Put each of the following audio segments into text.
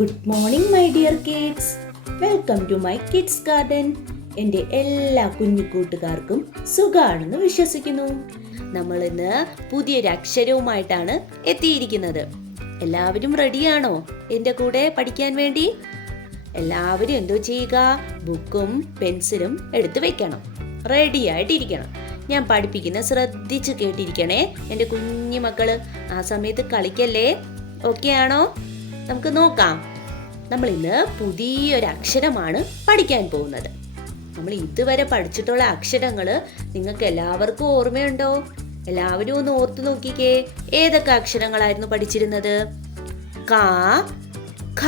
Good morning my dear kids. Welcome to my kids garden. എൻ്റെ എല്ലാ കുഞ്ഞു കൂട്ടുകാർക്കും സുഖാണെന്ന് വിശ്വസിക്കുന്നു. നമ്മൾ ഇന്ന് പുതിയൊരു അക്ഷരവുമായിട്ടാണ് എത്തിയിരിക്കുന്നത്. എല്ലാവരും റെഡിയാണോ എൻ്റെ കൂടെ പഠിക്കാൻ വേണ്ടി? എല്ലാവരും എന്തോ ചെയ്യുക, ബുക്കും പെൻസിലും എടുത്ത് വെക്കണം, റെഡി ആയിട്ടിരിക്കണം. ഞാൻ പഠിപ്പിക്കുന്ന ശ്രദ്ധിച്ച് കേട്ടിരിക്കണേ എൻ്റെ കുഞ്ഞു മക്കള്. ആ സമയത്ത് കളിക്കല്ലേ. ഓക്കെ ആണോ? നമുക്ക് നോക്കാം. നമ്മൾ ഇന്ന് പുതിയൊരു അക്ഷരമാണ് പഠിക്കാൻ പോകുന്നത്. നമ്മൾ ഇതുവരെ പഠിച്ചിട്ടുള്ള അക്ഷരങ്ങൾ നിങ്ങൾക്ക് എല്ലാവർക്കും ഓർമ്മയുണ്ടോ? എല്ലാവരും ഒന്ന് ഓർത്തു നോക്കിക്കേ. ഏതൊക്കെ അക്ഷരങ്ങളായിരുന്നു പഠിച്ചിരുന്നത്? ക, ഖ,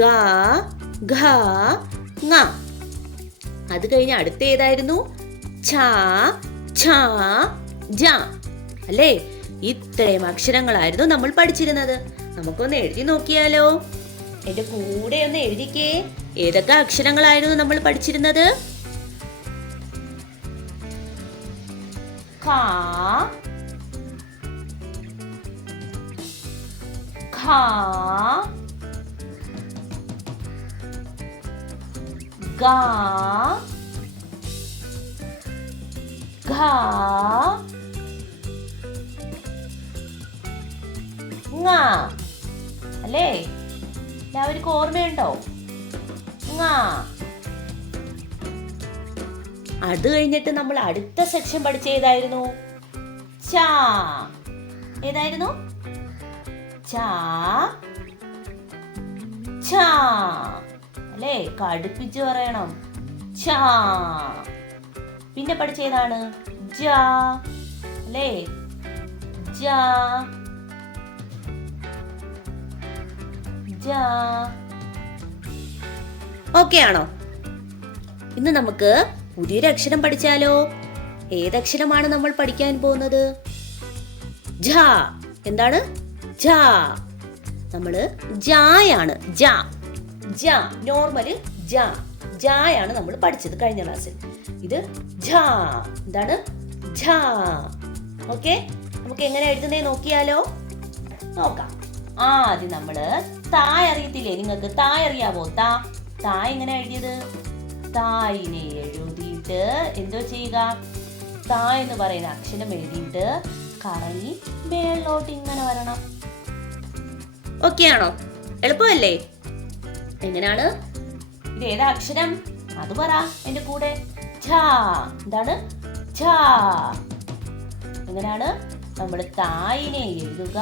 ഗ, ഘ, ങ. അത് കഴിഞ്ഞ് അടുത്ത ഏതായിരുന്നു? ഛ, ഛ, ജ. അല്ലേ? ഇത്രയും അക്ഷരങ്ങളായിരുന്നു നമ്മൾ പഠിച്ചിരുന്നത്. നമുക്കൊന്ന് എഴുതി നോക്കിയാലോ? എന്റെ കൂടെ ഒന്ന് എഴുതിക്കേ. ഏതൊക്കെ അക്ഷരങ്ങളായിരുന്നു നമ്മൾ പഠിച്ചിരുന്നത്? ക, ഖ, ഗ, ഘ, ങ. അല്ലേ? എല്ലാവർക്കും ഓർമ്മയുണ്ടോ? ങ. അത് കഴിഞ്ഞിട്ട് നമ്മൾ അടുത്ത സെക്ഷൻ പഠിച്ച ഏതായിരുന്നു? ച. ഏതായിരുന്നു? ച, ഛ. അല്ലേ? കടുപ്പിച്ച് പറയണം. ച. പിന്നെ പഠിച്ച ഏതാണ്? ജ. അല്ലേ? ജ. ഓക്കെ ആണോ? ഇന്ന് നമുക്ക് പുതിയൊരു അക്ഷരം പഠിച്ചാലോ? ഏതക്ഷരമാണ് നമ്മൾ പഠിക്കാൻ പോകുന്നത്? ജ. എന്താണ്? ജ. നമ്മള് ജായാണ്. ജ. ജ. നോർമല് ജ. ജായാണ് നമ്മൾ പഠിച്ചത് കഴിഞ്ഞ ക്ലാസ്സിൽ. ഇത് ജ. എന്താണ്? ജ. ഓക്കെ, നമുക്ക് എങ്ങനെ എഴുതുന്നേ നോക്കിയാലോ? നോക്കാം. ആദ്യം നമ്മള് തായ് അറിയത്തില്ലേ നിങ്ങൾക്ക്? തായ് അറിയാവോ? തായ് എങ്ങനെ എഴുതിയത്? തായിനെ എഴുതിയിട്ട് എന്തോ ചെയ്യുക? തായ് എന്ന് പറയുന്ന അക്ഷരം എഴുതിയിട്ട് കറങ്ങി മേളിലോട്ട് ഇങ്ങനെ വരണം. ഓക്കെ ആണോ? എളുപ്പമല്ലേ? എങ്ങനെയാണ്? ഇത് ഏതാ അക്ഷരം? അത് പറ എന്റെ കൂടെ. ഛ. എന്താണ്? ഛ. എങ്ങനെയാണ്? നമ്മൾ തായിനെ എഴുതുക,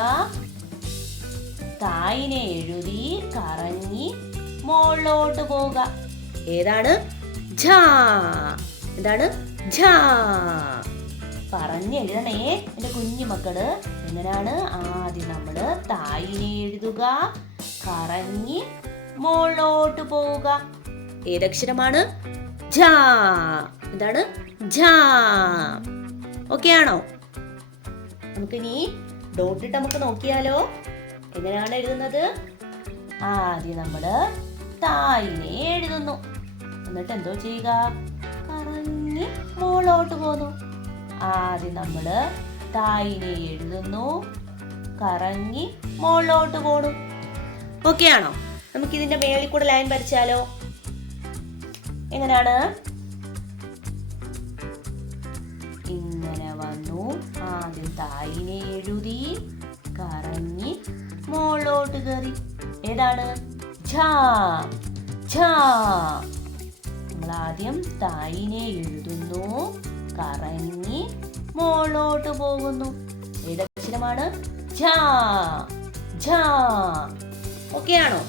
തായിനെ എഴുതി കറങ്ങി മോളിലോട്ട് പോവുക. ഏതാണ്? ഝ. എന്താണ്? ഝ. പറഞ്ഞെഴുതണേ എന്റെ കുഞ്ഞു മക്കള്. എങ്ങനെയാണ്? ആദ്യം നമ്മള് തായിനെ എഴുതുക, കറങ്ങി മോളിലോട്ട് പോവുക. ഏതക്ഷരമാണ്? ഝ. എന്താണ്? ഝ. ഓക്കെ ആണോ? നമുക്കിനി ഡോട്ടിട്ട് നമുക്ക് നോക്കിയാലോ? എങ്ങനെയാണ് എഴുതുന്നത്? ആദ്യം നമ്മള് തായിനെ എഴുതുന്നു, എന്നിട്ട് എന്തോ ചെയ്യുക? കറങ്ങി മോളോട്ട് പോന്നു. ആദ്യം നമ്മള് തായിനെ എഴുതുന്നു, കറങ്ങി മോളോട്ട് പോണു. ഓക്കെ ആണോ? നമുക്ക് ഇതിന്റെ മേളിൽ കൂടെ ലൈൻ വരച്ചാലോ? എങ്ങനെയാണ്? ഇങ്ങനെ വന്നു. ആദ്യം തായിനെ എഴുതി കറങ്ങി മോളോട്ട് കയറി. ഏതാണ്? ഝ. ഝ. നമ്മൾ ആദ്യം തായിനെ എഴുതുന്നു, കറങ്ങി മോളോട്ട് പോകുന്നു. ഏതക്ഷരമാണ്? ഝ. ഝ. ഓക്കെ ആണോ?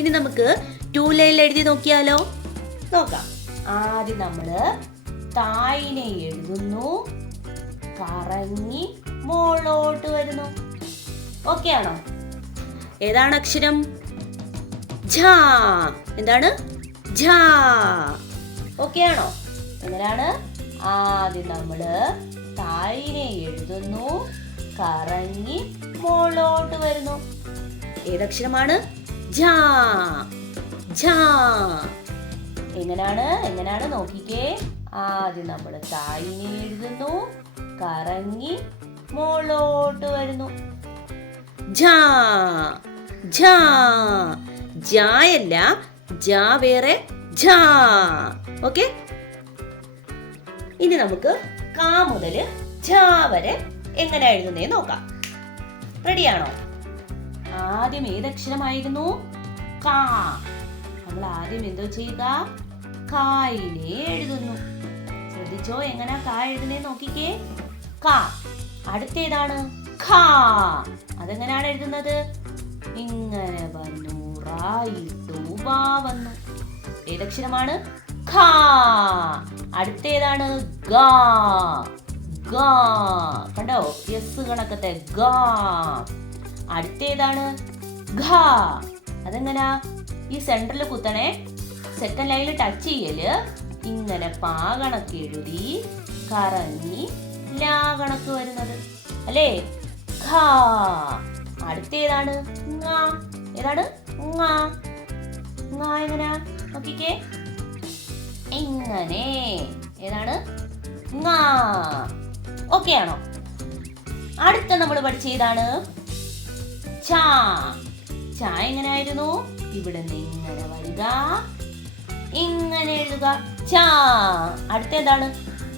ഇനി നമുക്ക് 2 ലൈനിൽ എഴുതി നോക്കിയാലോ? നോക്കാം. ആദ്യം നമ്മള് തായിനെ എഴുതുന്നു, കറങ്ങി മോളോട്ട് വരുന്നു. ഓക്കെ ആണോ? ഏതാണ് അക്ഷരം? ഝ. എന്താണ്? ഝ. ഓക്കെ ആണോ? എങ്ങനെയാണ്? ആദ്യം നമ്മള് തായിനെ എഴുതുന്നു, കറങ്ങി മോളോട്ട് വരുന്നു. ഏതക്ഷരമാണ്? ഝ. ഝ. എങ്ങനെയാണ് നോക്കിക്കേ. ആദ്യം നമ്മള് തായിനെ എഴുതുന്നു, കറങ്ങി മോളോട്ട് വരുന്നു. ഝ. ഝ. ജായല്ല, ജാ വേറെ, ഝ. ഓക്കെ, ഇനി നമുക്ക് കാ മുതൽ ഝ വരെ എങ്ങനെ എഴുതുന്നേ നോക്കാം. റെഡിയാണോ? ആദ്യം ഏതക്ഷരമായിരുന്നു? കാ. നമ്മൾ ആദ്യം എന്തോ ചെയ്യുക? കായിനെ എഴുതുന്നു. ശ്രദ്ധിച്ചോ എങ്ങനെ കാ എഴുതുന്നേ നോക്കിക്കേ. കാ. അടുത്തേതാണ്? ഖാ. അതെങ്ങനെയാണ് എഴുതുന്നത്? ഇങ്ങനെ വന്നു, റായിട്ടു, വാ വന്നു. ഏതക്ഷരമാണ്? ഖാ. അടുത്തേതാണ്? ഗാ. ഗാ. കണ്ടോ? യെസ് കണക്കത്തെ ഗാ. അടുത്തേതാണ്? ഘ. അതെങ്ങനാ? ഈ സെന്ററിൽ കുത്തണേ, സെക്കൻഡ് ലൈനിൽ ടച്ച് ചെയ്യല്, ഇങ്ങനെ പാ കണക്ക് എഴുതി കറങ്ങി ലാ കണക്ക് വരുന്നത് അല്ലേ? ഘ. അടുത്തേതാണ്? ങ. ഏതാണ്? ങ. ങ എങ്ങനാ നോക്കിക്കേ, ഇങ്ങനെ. ഏതാണ്? ങ. ഓക്കെ ആണോ? അടുത്ത നമ്മൾ പഠിച്ച ഏതാണ്? ചാ. ചാ എങ്ങനെയായിരുന്നു? ഇവിടെ നിന്ന് ഇങ്ങനെ വരിക, ഇങ്ങനെ എഴുതുക, ചാ. അടുത്തേതാണ്?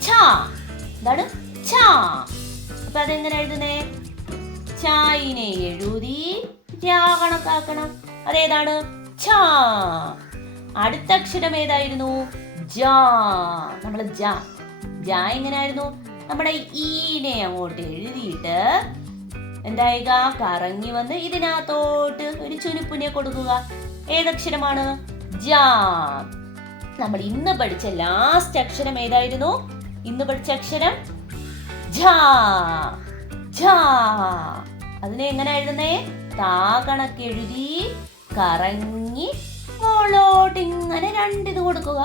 ഛാ. എന്താണ്? ഛാ. അപ്പൊ അതെങ്ങനെ എഴുതുന്നേ? ചായിനെ എഴുതി രാ കണക്കാക്കണം. അതേതാണ്? ഛാ. അടുത്ത അക്ഷരം ഏതായിരുന്നു? ജാ. നമ്മള് ജാ. ജാ എങ്ങനെയായിരുന്നു? നമ്മുടെ ഈനെ അങ്ങോട്ട് എഴുതിയിട്ട് എന്തായിക? കറങ്ങി വന്ന് ഇതിനകത്തോട്ട് ഒരു ചുനിപ്പുനെ കൊടുക്കുക. ഏതക്ഷരമാണ്? ജാ. നമ്മൾ ഇന്ന് പഠിച്ച ലാസ്റ്റ് അക്ഷരം ഏതായിരുന്നു? ഇന്ന് പഠിച്ച അക്ഷരം ഝാ. ഝാ. അതിനെ എങ്ങനെ എഴുതുന്നേ? താ കണക്ക് എഴുതി കറങ്ങി മോളോട്ട് ഇങ്ങനെ രണ്ടിത് കൊടുക്കുക.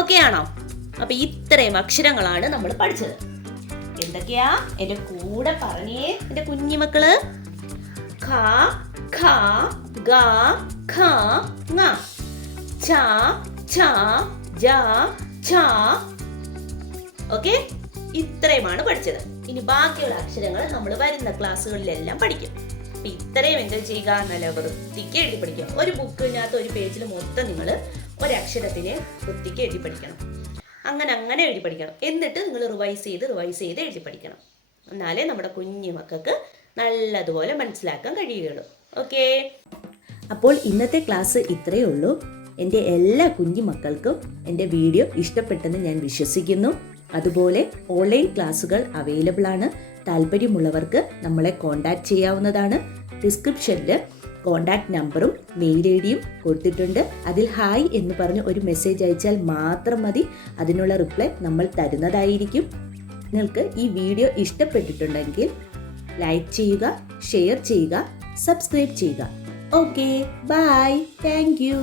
ഓക്കെ ആണോ? അപ്പൊ ഇത്രയും അക്ഷരങ്ങളാണ് നമ്മൾ പഠിച്ചത്. എന്തൊക്കെയാ? എന്റെ കൂടെ പറഞ്ഞേ എന്റെ കുഞ്ഞിമക്കള്. ഖ, ഖ, ഗ, ഘ, ങ, ഛ, ഛ, ജ, ഝ. ഓക്കെ, ഇത്രയുമാണ് പഠിച്ചത്. ഇനി ബാക്കിയുള്ള അക്ഷരങ്ങൾ നമ്മൾ വരുന്ന ക്ലാസ്സുകളിലെല്ലാം പഠിക്കും. അപ്പൊ ഇത്രയും എന്താ ചെയ്യുക? നല്ല വൃത്തിക്ക് എഴുതി പഠിക്കുക. ഒരു ബുക്കിനകത്ത് ഒരു പേജിൽ മൊത്തം നിങ്ങൾ ഒരക്ഷരത്തിനെ വൃത്തിക്ക് എഴുതി പഠിക്കണം. അങ്ങനെ എഴുതി പഠിക്കണം. എന്നിട്ട് നിങ്ങൾ റിവൈസ് ചെയ്ത് എഴുതി പഠിക്കണം. എന്നാലേ നമ്മുടെ കുഞ്ഞു മക്കൾക്ക് നല്ലതുപോലെ മനസ്സിലാക്കാൻ കഴിയുകയുള്ളൂ. ഓക്കെ, അപ്പോൾ ഇന്നത്തെ ക്ലാസ് ഇത്രയേ ഉള്ളൂ. എൻ്റെ എല്ലാ കുഞ്ഞു മക്കൾക്കും എൻ്റെ വീഡിയോ ഇഷ്ടപ്പെട്ടെന്ന് ഞാൻ വിശ്വസിക്കുന്നു. അതുപോലെ ഓൺലൈൻ ക്ലാസ്സുകൾ അവൈലബിൾ ആണ്. താല്പര്യമുള്ളവർക്ക് നമ്മളെ കോൺടാക്ട് ചെയ്യാവുന്നതാണ്. ഡിസ്ക്രിപ്ഷനിൽ കോൺടാക്ട് നമ്പറും മെയിൽ ഐ ഡിയും കൊടുത്തിട്ടുണ്ട്. അതിൽ ഹായ് എന്ന് പറഞ്ഞ് ഒരു മെസ്സേജ് അയച്ചാൽ മാത്രം മതി. അതിനുള്ള റിപ്ലൈ നമ്മൾ തരുന്നതായിരിക്കും. നിങ്ങൾക്ക് ഈ വീഡിയോ ഇഷ്ടപ്പെട്ടിട്ടുണ്ടെങ്കിൽ ലൈക്ക് ചെയ്യുക, ഷെയർ ചെയ്യുക, സബ്സ്ക്രൈബ് ചെയ്യുക. Okay, bye, thank U.